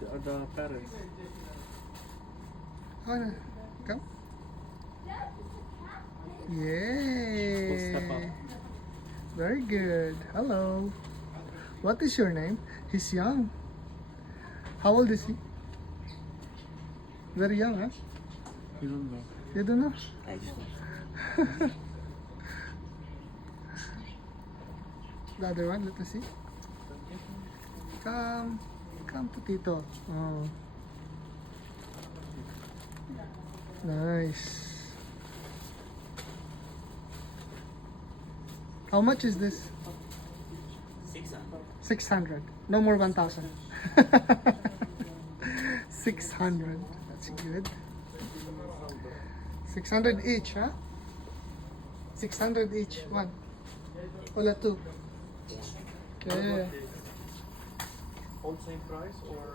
the parents. Oh, come. Step up. Yay! Very good. Hello. What is your name? He's young. How old is he? Very young, huh? You don't know. You don't know? I just know. The other one, let us see. Come. Come to Tito. Oh. Nice. How much is this? 600. 600. No more 1,000. 600. That's good. 600 each, huh? 600 each. One. Wala two. Okay. All same price or